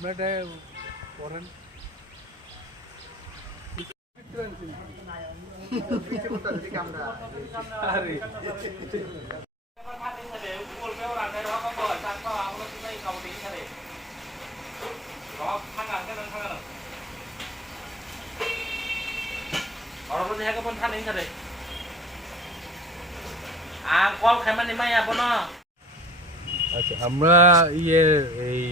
আপনারা করেন আচ্ছা আমরা এই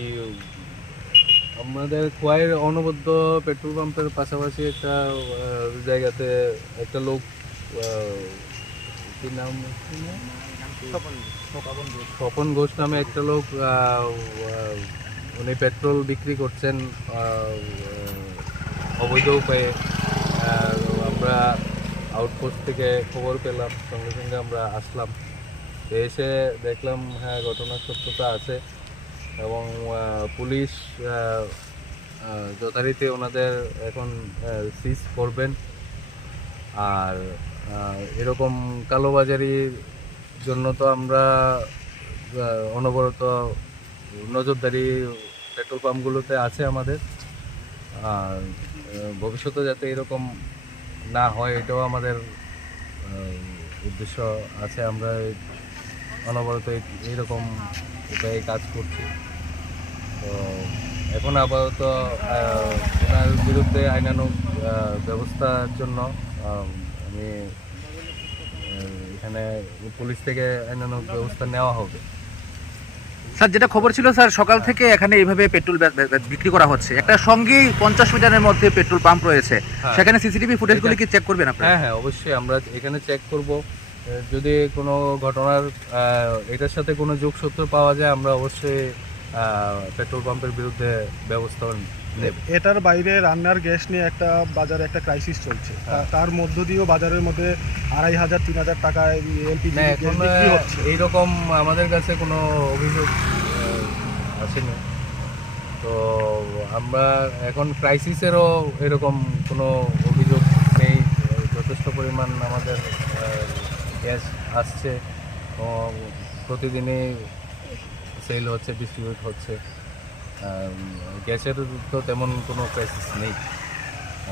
আমাদের খোয়াইয়ের অনবদ্য পেট্রোল পাম্পের পাশাপাশি একটা জায়গাতে একটা লোক কি নাম স্বপন ঘোষ নামে একটা লোক উনি পেট্রোল বিক্রি করছেন অবৈধ উপায়ে। আমরা আউটপোস্ট থেকে খবর পেলাম, সঙ্গে সঙ্গে আমরা আসলাম, এসে দেখলাম হ্যাঁ ঘটনার সত্যতা আছে এবং পুলিশ যথারীতি ওনাদের এখন সিজ করবেন। আর এরকম কালোবাজারির জন্য তো আমরা অনবরত নজরদারি পেট্রোল পাম্পগুলোতে আছে আমাদের, আর ভবিষ্যতে যাতে এরকম না হয় এটাও আমাদের উদ্দেশ্য আছে। আমরা অনবরত এইরকম উপায়ে কাজ করছি। তো এখন আপাতত ওনার বিরুদ্ধে আইনানুগ ব্যবস্থার জন্য আমি এখানে পুলিশ থেকে আইনানুগ ব্যবস্থা নেওয়া হবে। স্যার, যেটা খবর ছিল স্যার, সকাল থেকে এখানে এইভাবে পেট্রোল বিক্রি করা হচ্ছে, একটা সঙ্গেই 50 মিটারের মধ্যে পেট্রোল পাম্প রয়েছে, সেখানে সিসিটিভি ফুটেজগুলি কি চেক করবেন আপনারা? হ্যাঁ, অবশ্যই আমরা এখানে চেক করব। যদি কোনো ঘটনার এটার সাথে কোনো যোগসূত্র পাওয়া যায় আমরা অবশ্যই পেট্রোল পাম্পের বিরুদ্ধে ব্যবস্থা নেব। এটার বাইরে রান্নার গ্যাস নিয়ে একটা বাজারে একটা ক্রাইসিস চলছে, তার মধ্য দিয়েও বাজারের মধ্যে 2500-3000 টাকায় এলপিজি বিক্রি হচ্ছে। এইরকম আমাদের কাছে কোনো অভিযোগ আসেনি। তো আমরা এখন ক্রাইসিসেরও এরকম কোনো অভিযোগ নেই। যথেষ্ট পরিমাণ আমাদের গ্যাস আসছে, প্রতিদিনই সেল হচ্ছে, ডিস্ট্রিবিউট হচ্ছে। গ্যাসের তো তেমন কোনো ক্রাইসিস নেই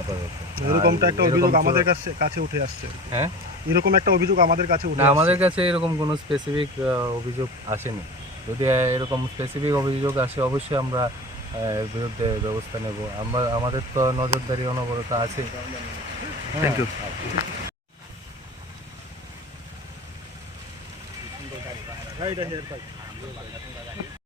আপাতত। এরকমটা একটা অভিযোগ আমাদের কাছে উঠে আসছে। হ্যাঁ, এরকম একটা অভিযোগ আমাদের কাছে উঠে না, আমাদের কাছে এরকম কোনো স্পেসিফিক অভিযোগ আসেনি। যদি এরকম স্পেসিফিক অভিযোগ আসে অবশ্যই আমরা এর বিরুদ্ধে ব্যবস্থা নেব। আমাদের তো নজরদারি অনবরত আছে। Thank you.